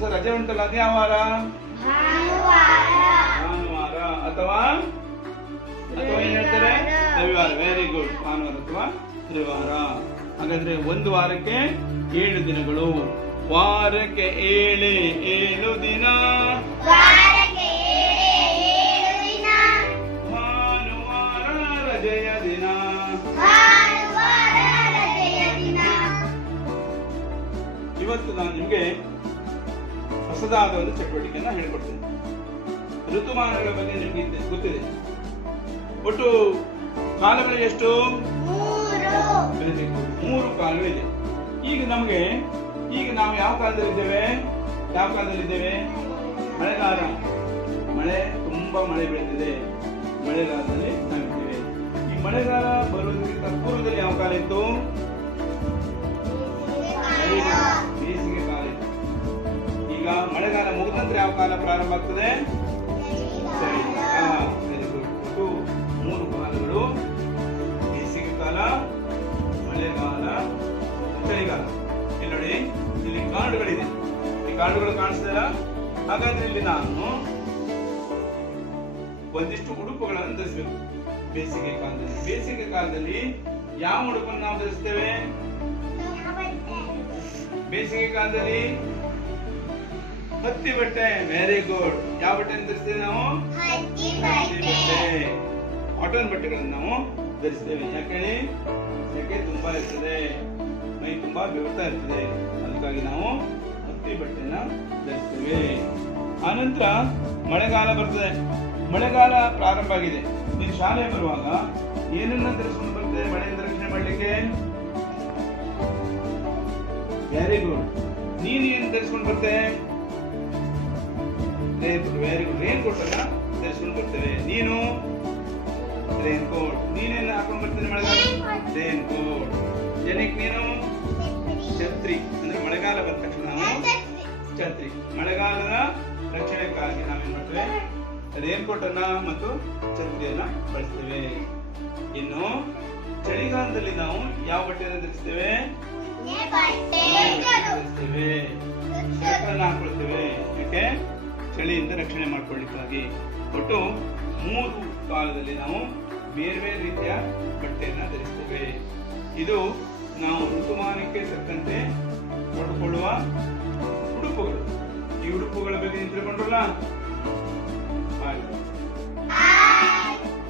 ಬಂತಲ್ಲ ಅದು ಯಾವ ವಾರ ಭಾನುವಾರ. ಅಥವಾ? ಅಥವಾ ಏನ್ ಹೇಳ್ತಾರೆ? ರವಿವಾರ. ವೆರಿ ಗುಡ್ ಭಾನುವಾರ ಅಥವಾ ರವಿವಾರ. ಹಾಗಾದ್ರೆ ಒಂದು ವಾರಕ್ಕೆ ಏಳು ದಿನಗಳು. ವಾರಕ್ಕೆ ಏಳೆ ಏಳು ದಿನ. ಭಾನುವಾರ ರಜೆಯ ದಿನ. ಇವತ್ತು ನಾನು ನಿಮಗೆ ಹೊಸದಾದ ಒಂದು ಚಟುವಟಿಕೆಯನ್ನು ಹೇಳಿಕೊಡ್ತೇನೆ. ಋತುಮಾನಗಳ ಬಗ್ಗೆ ನಿಮಗೆ ಗೊತ್ತಿದೆ? ಒಟ್ಟು ಕಾಲಗಳು ಎಷ್ಟು? ಮೂರು ಕಾಲಗಳು ಇದೆ. ಈಗ ನಮಗೆ, ಈಗ ನಾವು ಯಾವ ಕಾಲದಲ್ಲಿದ್ದೇವೆ? ಯಾವ ಕಾಲದಲ್ಲಿ ಇದ್ದೇವೆ ಮಳೆಗಾಲ. ಮಳೆ, ತುಂಬಾ ಮಳೆ ಬೀಳ್ತಿದೆ. ಮಳೆಗಾಲದಲ್ಲಿ ನಾವಿದ್ದೇವೆ ಈ ಮಳೆಗಾಲ ಬರುವುದಕ್ಕಿಂತ ಪೂರ್ವದಲ್ಲಿ ಯಾವ ಕಾಲ ಇತ್ತು? ನಂತರ ಯಾವ ಕಾಲ ಪ್ರಾರಂಭ ಆಗ್ತದೆ? ಒಟ್ಟು ಮೂರು ಕಾಲಗಳು. ಬೇಸಿಗೆ ಕಾಲ ಮಳೆಗಾಲ ಚಳಿಗಾಲ. ಇಲ್ಲಿ ನೋಡಿ ಇಲ್ಲಿ ಕಾರ್ಡುಗಳಿದೆ ಈ ಕಾರ್ಡುಗಳು ಕಾಣಿಸ್ತಾರ ಹಾಗಾದ್ರೆ ಇಲ್ಲಿ ನಾನು ಒಂದಿಷ್ಟು ಉಡುಪುಗಳನ್ನು ಧರಿಸಬೇಕು. ಬೇಸಿಗೆ ಕಾಲದಲ್ಲಿ. ಬೇಸಿಗೆ ಕಾಲದಲ್ಲಿ ಯಾವ ಉಡುಪನ್ನು ನಾವು ಧರಿಸ್ತೇವೆ? ಬೇಸಿಗೆ ಕಾಲದಲ್ಲಿ ಹತ್ತಿ ಬಟ್ಟೆ ವೆರಿ ಗುಡ್ ಯಾವ ಬಟ್ಟೆ ಧರಿಸ್ತೇವೆ ನಾವು? ಹತ್ತಿ ಬಟ್ಟೆ. ಕಾಟನ್ ಬಟ್ಟೆಗಳನ್ನು ನಾವು ಧರಿಸ್ತೇವೆ. ಯಾಕೆ ಯಾಕೆ? ತುಂಬಾ ಇರ್ತದೆ. ಮೈ ತುಂಬಾ ಬೆವರ್ತಾ ಇರ್ತದೆ. ಅದಕ್ಕಾಗಿ ನಾವು ಹತ್ತಿ ಬಟ್ಟೆನ ಧರಿಸ್ತೇವೆ. ಆನಂತರ ಮಳೆಗಾಲ ಬರ್ತದೆ. ಮಳೆಗಾಲ ಪ್ರಾರಂಭ ಆಗಿದೆ. ನೀವು ಶಾಲೆ ಬರುವಾಗ ಏನನ್ನ ಧರಿಸ್ಕೊಂಡು ಬರ್ತದೆ ಮಳೆಯಿಂದ ರಕ್ಷಣೆ ಮಾಡಲಿಕ್ಕೆ? ವೆರಿ ಗುಡ್ ನೀನು ಏನು ಧರಿಸ್ಕೊಂಡು ಬರ್ತೆ coat very good raincoat ಅನ್ನ ಧರಿಸ್ಕೊಂಡು ಬರ್ತೇವೆ ನೀನು ರೇನ್ ಕೋಟ್ ನೀನೇನು ಹಾಕೊಂಡು ಬರ್ತೀನಿ ಮಳೆಗಾಲ? ರೇನ್ ಕೋಟ್ ಜನಕ್ಕೆ ನೀನು? ಛತ್ರಿ. ಅಂದ್ರೆ ಮಳೆಗಾಲ ಬಂದ ತಕ್ಷಣ ನಾವು ಛತ್ರಿ. ಮಳೆಗಾಲದ ರಕ್ಷಣೆಗಾಗಿ ನಾವೇನ್ ಮಾಡ್ತೇವೆ? ರೇನ್ ಕೋಟ್ ಅನ್ನ ಮತ್ತು ಛತ್ರಿಯನ್ನ ಬಳಸ್ತೇವೆ. ಇನ್ನು ಚಳಿಗಾಲದಲ್ಲಿ ನಾವು ಯಾವ ಬಟ್ಟೆಯನ್ನು ಧರಿಸ್ತೇವೆ? ಧರಿಸ್ತೇವೆ. ಹಾಕೊಳ್ತೇವೆ. ಯಾಕೆ? ಚಳಿಯಿಂದ ರಕ್ಷಣೆ ಮಾಡಿಕೊಳ್ಳಿಕ್ಕಾಗಿ. ಒಟ್ಟು ಮೂರು ಕಾಲದಲ್ಲಿ ನಾವು ಬೇರೆ ಬೇರೆ ರೀತಿಯ ಬಟ್ಟೆಯನ್ನು ಧರಿಸ್ತೇವೆ. ಇದು ನಾವು ಋತುಮಾನಕ್ಕೆ ತಕ್ಕಂತೆ ಪಡ್ಕೊಳ್ಳುವ ಉಡುಪುಗಳು. ಈ ಉಡುಪುಗಳ ಬಗ್ಗೆ ನೀವು ತಿಳ್ಕೊಂಡ್ರಲ್ಲ?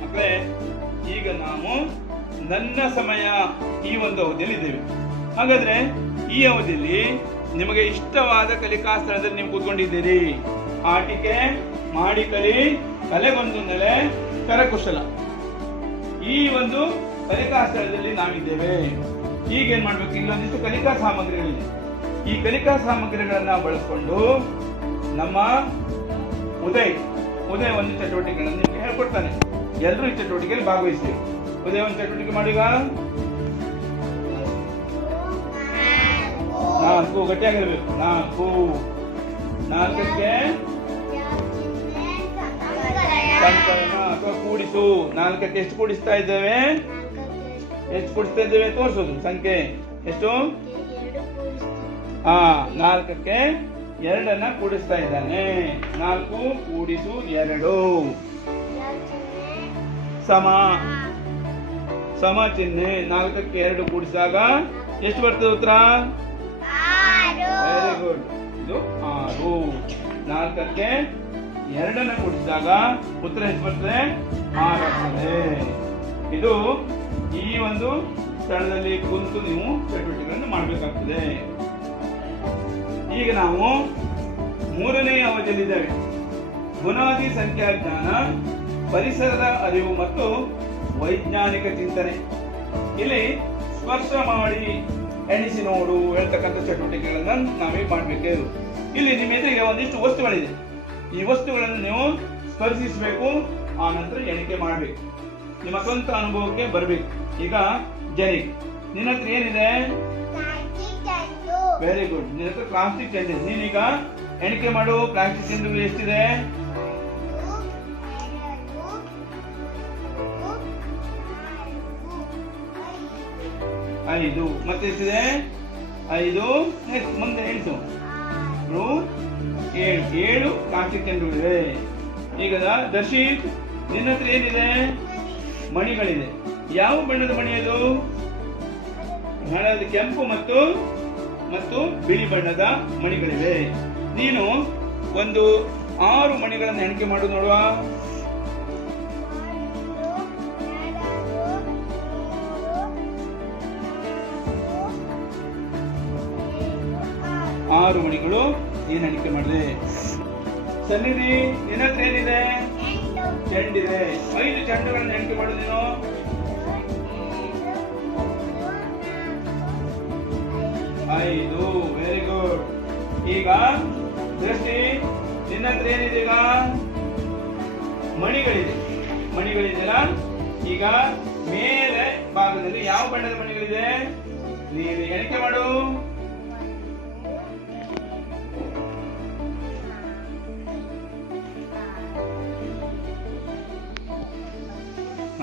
ಮಕ್ಕಳೇ, ಈಗ ನಾವು ನನ್ನ ಸಮಯ ಈ ಒಂದು ಅವಧಿಯಲ್ಲಿ ಇದ್ದೇವೆ. ಹಾಗಾದ್ರೆ ಈ ಅವಧಿಯಲ್ಲಿ ನಿಮಗೆ ಇಷ್ಟವಾದ ಕಲಿಕಾ ಸ್ಥಳದಲ್ಲಿ ನೀವು ಕೂತ್ಕೊಂಡಿದ್ದೀರಿ. ಆಟಿಕೆ ಮಾಡಿ ಕಲಿ ಕಲೆಗೊಂದು ನೆಲೆ ಕರಕುಶಲ. ಈ ಒಂದು ಕಲಿಕಾ ಸ್ಥಳದಲ್ಲಿ ನಾವಿದ್ದೇವೆ. ಈಗ ಏನ್ ಮಾಡ್ಬೇಕು? ಇಲ್ಲೊಂದಿಷ್ಟು ಕಲಿಕಾ ಸಾಮಗ್ರಿಗಳಿದೆ. ಈ ಕಲಿಕಾ ಸಾಮಗ್ರಿಗಳನ್ನ ಬಳಸ್ಕೊಂಡು ನಮ್ಮ ಉದಯ್, ಉದಯ ಒಂದು ಚಟುವಟಿಕೆಗಳನ್ನು ನಿಮಗೆ ಹೇಳ್ಕೊಡ್ತಾನೆ. ಎಲ್ಲರೂ ಈ ಚಟುವಟಿಕೆಯಲ್ಲಿ ಭಾಗವಹಿಸಿ ಉದಯ ಒಂದು ಚಟುವಟಿಕೆ ಮಾಡುವ? ನಾಲ್ಕು, ಗಟ್ಟಿಯಾಗಿರ್ಬೇಕು. ನಾಲ್ಕು. ನಾಲ್ಕಕ್ಕೆ ಕೂಡಿಸು ನಾಲ್ಕಕ್ಕೆ ಎಷ್ಟು ಕೂಡಿಸ್ತಾ ಇದ್ದೇವೆ? ಎಷ್ಟು ಕೂಡಿಸ್ತಾ ಇದ್ದೇವೆ ತೋರಿಸೋದು ಸಂಖ್ಯೆ. ಎಷ್ಟು? ಹಾ ನಾಲ್ಕಕ್ಕೆ ಎರಡನ್ನ ಕೂಡಿಸ್ತಾ ಇದ್ದಾನೆ. ನಾಲ್ಕು ಕೂಡಿಸು ಎರಡು. ಸಮ. ಸಮ ಚಿಹ್ನೆ. ನಾಲ್ಕಕ್ಕೆ ಎರಡು ಕೂಡಿಸಿದಾಗ ಎಷ್ಟು ಬರ್ತದೆ ಉತ್ತರ? ವೆರಿ ಗುಡ್ ಇದು ಆರು. ನಾಲ್ಕಕ್ಕೆ ಎರಡನ್ನ ಕೂಡಿಸಿದಾಗ ಉತ್ತರ ಎಷ್ಟು ಬರ್ತದೆ ಆರಾಗ್ತದೆ ಇದು ಈ ಒಂದು ಸ್ಥಳದಲ್ಲಿ ಕುಂತು ನೀವು ಚಟುವಟಿಕೆಗಳನ್ನು ಮಾಡಬೇಕಾಗ್ತದೆ. ಈಗ ನಾವು ಮೂರನೇ ಅವಧಿಯಲ್ಲಿದ್ದೇವೆ. ಬುನಾದಿ ಸಂಖ್ಯಾಜ್ಞಾನ ಪರಿಸರದ ಅರಿವು ಮತ್ತು ವೈಜ್ಞಾನಿಕ ಚಿಂತನೆ. ಇಲ್ಲಿ ಸ್ಪರ್ಶ ಮಾಡಿ ಎಣಿಸಿ ನೋಡು ಹೇಳ್ತಕ್ಕಂಥ ಚಟುವಟಿಕೆಗಳನ್ನ ನಾವೇ ಮಾಡಬೇಕು. ಇಲ್ಲಿ ನಿಮ್ಮ ಎದುರಿಗೆ ಒಂದಿಷ್ಟು ವಸ್ತುಗಳಿದೆ. ಈ ವಸ್ತುಗಳನ್ನು ನೀವು ಸ್ಪರ್ಶಿಸಬೇಕು ಆ ನಂತರ ಎಣಿಕೆ ಮಾಡಬೇಕು. ನಿಮ್ಮ ಸ್ವಂತ ಅನುಭವಕ್ಕೆ ಬರಬೇಕು. ಈಗ ಜನಿ ನಿನ್ನ ಹತ್ರ ಏನಿದೆ? ವೆರಿ ಗುಡ್ ನಿನ್ನ ಹತ್ರ ಪ್ಲಾಸ್ಟಿಕ್ ಚೆಂಡು. ನೀನೀಗ ಎಣಿಕೆ ಮಾಡು. ಪ್ಲಾಸ್ಟಿಕ್ ಚೆಂಡುಗಳು ಎಷ್ಟಿದೆ? ಐದು. ಮತ್ತೆ ಎಷ್ಟಿದೆ? ಐದು. ಮುಂದೆ ಎಂಟು. ಏಳು ಏಳು ಚೆಂಡುಗಳಿವೆ ಈಗ ದರ್ಶಿತ್, ನಿನ್ನ ಹತ್ರ ಏನಿದೆ? ಮಣಿಗಳಿದೆ. ಯಾವ ಬಣ್ಣದ ಮಣಿ ಅದು? ಹಳದ ಕೆಂಪು ಮತ್ತು ಮತ್ತು ಬಿಳಿ ಬಣ್ಣದ ಮಣಿಗಳಿವೆ. ನೀನು ಒಂದು ಆರು ಮಣಿಗಳನ್ನು ಎಣಿಕೆ ಮಾಡು ನೋಡುವ. ಆರು ಮಣಿಗಳು ಏನ್ ಎಣಿಕೆ ಮಾಡಿದೆ ಸನ್ನಿಧಿ ನಿನ್ನ ಹತ್ರ ಏನಿದೆ? ಚೆಂಡಿದೆ. ಐದು ಚೆಂಡುಗಳನ್ನ ಎಣಿಕೆ ಮಾಡು ನೀನು. ಐದು ವೆರಿ ಗುಡ್ ಈಗ ದೃಷ್ಟಿ ನಿನ್ನ ಹತ್ರ ಏನಿದೆ ಈಗ? ಮಣಿಗಳಿದೆ. ಮಣಿಗಳಿದೆಯಲ್ಲ? ಈಗ ಮೇಲೆ ಭಾಗದಲ್ಲಿ ಯಾವ ಬಣ್ಣದ ಮಣಿಗಳಿದೆ? ನೀನು ಎಣಿಕೆ ಮಾಡು.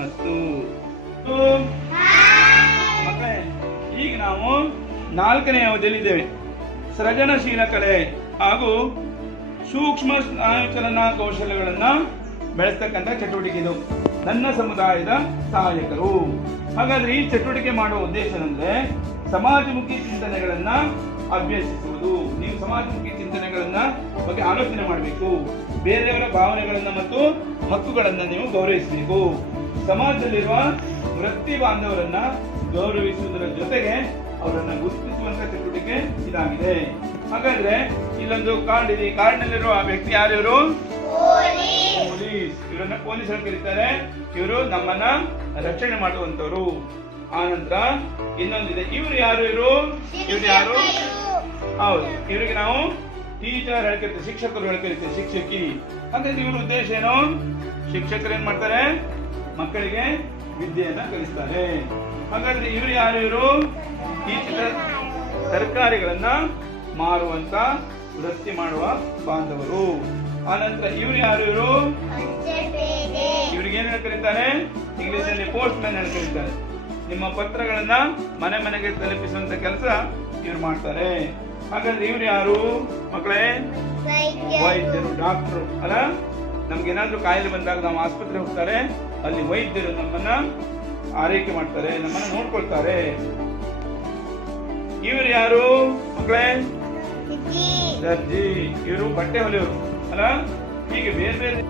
ಹತ್ತು. ಮಕ್ಕಳೇ ಈಗ ನಾವು ನಾಲ್ಕನೇ ಅವಧಿಯಲ್ಲಿದ್ದೇವೆ. ಸೃಜನಶೀಲ ಕಲೆ ಹಾಗೂ ಸೂಕ್ಷ್ಮ ಸ್ನಾಯುಚಲನಾ ಕೌಶಲ್ಯಗಳನ್ನ ಬೆಳೆಸ್ತಕ್ಕಂಥ ಚಟುವಟಿಕೆ ಇದು. ನನ್ನ ಸಮುದಾಯದ ಸಹಾಯಕರು. ಹಾಗಾದ್ರೆ ಈ ಚಟುವಟಿಕೆ ಮಾಡುವ ಉದ್ದೇಶ ಅಂದ್ರೆ ಸಮಾಜಮುಖಿ ಚಿಂತನೆಗಳನ್ನ ಅಭ್ಯಸಿಸುವುದು. ನೀವು ಸಮಾಜಮುಖಿ ಚಿಂತನೆಗಳನ್ನ ಬಗ್ಗೆ ಆಲೋಚನೆ ಮಾಡಬೇಕು. ಬೇರೆಯವರ ಭಾವನೆಗಳನ್ನ ಮತ್ತು ಹಕ್ಕುಗಳನ್ನ ನೀವು ಗೌರವಿಸಬೇಕು. ಸಮಾಜದಲ್ಲಿರುವ ವೃತ್ತಿ ಬಾಂಧವರನ್ನ ಗೌರವಿಸುವುದರ ಜೊತೆಗೆ ಅವರನ್ನ ಗುರುತಿಸುವಂತ ಚಟುವಟಿಕೆ ಇದಾಗಿದೆ. ಹಾಗಾದ್ರೆ ಇಲ್ಲೊಂದು ಕಾರ್ಡ್ ಇದೆ. ಈ ಆ ವ್ಯಕ್ತಿ ಯಾರು ಪೊಲೀಸ್. ಇವರನ್ನ ಪೊಲೀಸ್ ಅಂತ ಕರೀತಾರೆ. ಇವರು ನಮ್ಮನ್ನ ರಕ್ಷಣೆ ಮಾಡುವಂತವರು. ಆನಂತರ ನಂತರ ಇನ್ನೊಂದಿದೆ. ಇವರು ಯಾರು ಇವರು? ಇವ್ರು ಯಾರು? ಹೌದು. ಇವರಿಗೆ ನಾವು ಟೀಚರ್ ಹೇಳ್ತಿರ್ತೀವಿ ಶಿಕ್ಷಕರು ಹೇಳ್ತಿರ್ತೀವಿ ಶಿಕ್ಷಕಿ. ಹಾಗಾದ್ರೆ ಇವ್ರ ಉದ್ದೇಶ ಏನು? ಶಿಕ್ಷಕರು ಏನ್ ಮಾಡ್ತಾರೆ? ಮಕ್ಕಳಿಗೆ ವಿದ್ಯೆಯನ್ನ ಕಲಿಸ್ತಾರೆ. ಹಾಗಾದ್ರೆ ಇವರು ಯಾರು ಇವರು? ಈ ಚಿತ್ರ ತರಕಾರಿಗಳನ್ನ ಮಾರುವಂತ ವೃತ್ತಿ ಮಾಡುವ ಬಾಂಧವರು. ಆನಂತರ ಇವರು ಯಾರು ಇವರು? ಇವ್ರಿಗೆ ಏನ್ ಕರೀತಾರೆ ಇಂಗ್ಲಿಷ್ ಅಲ್ಲಿ ಪೋಸ್ಟ್ ಮ್ಯಾನ್ ಕರೀತಾರೆ ನಿಮ್ಮ ಪತ್ರಗಳನ್ನ ಮನೆ ಮನೆಗೆ ತಲುಪಿಸುವಂತ ಕೆಲಸ ಇವ್ರು ಮಾಡ್ತಾರೆ. ಹಾಗಾದ್ರೆ ಇವ್ರು ಯಾರು? ಮಕ್ಕಳೇ? ವೈದ್ಯರು ಡಾಕ್ಟರ್ ಅಲ್ಲ? ನಮ್ಗೆ ಏನಾದ್ರೂ ಕಾಯಿಲೆ ಬಂದಾಗ ನಾವು ಆಸ್ಪತ್ರೆ ಹೋಗ್ತಾರೆ ಅಲ್ಲಿ ವೈದ್ಯರು ನಮ್ಮನ್ನ ಆರೈಕೆ ಮಾಡ್ತಾರೆ ನಮ್ಮನ್ನ ನೋಡ್ಕೊಳ್ತಾರೆ. ಇವ್ರು ಯಾರು ಮಕ್ಕಳೇ? ದರ್ಜಿ ಇವರು ಬಟ್ಟೆ ಹೊಲಿಯೋರು. ಅಲ್ಲ? ಹೀಗೆ ಬೇರೆ ಬೇರೆ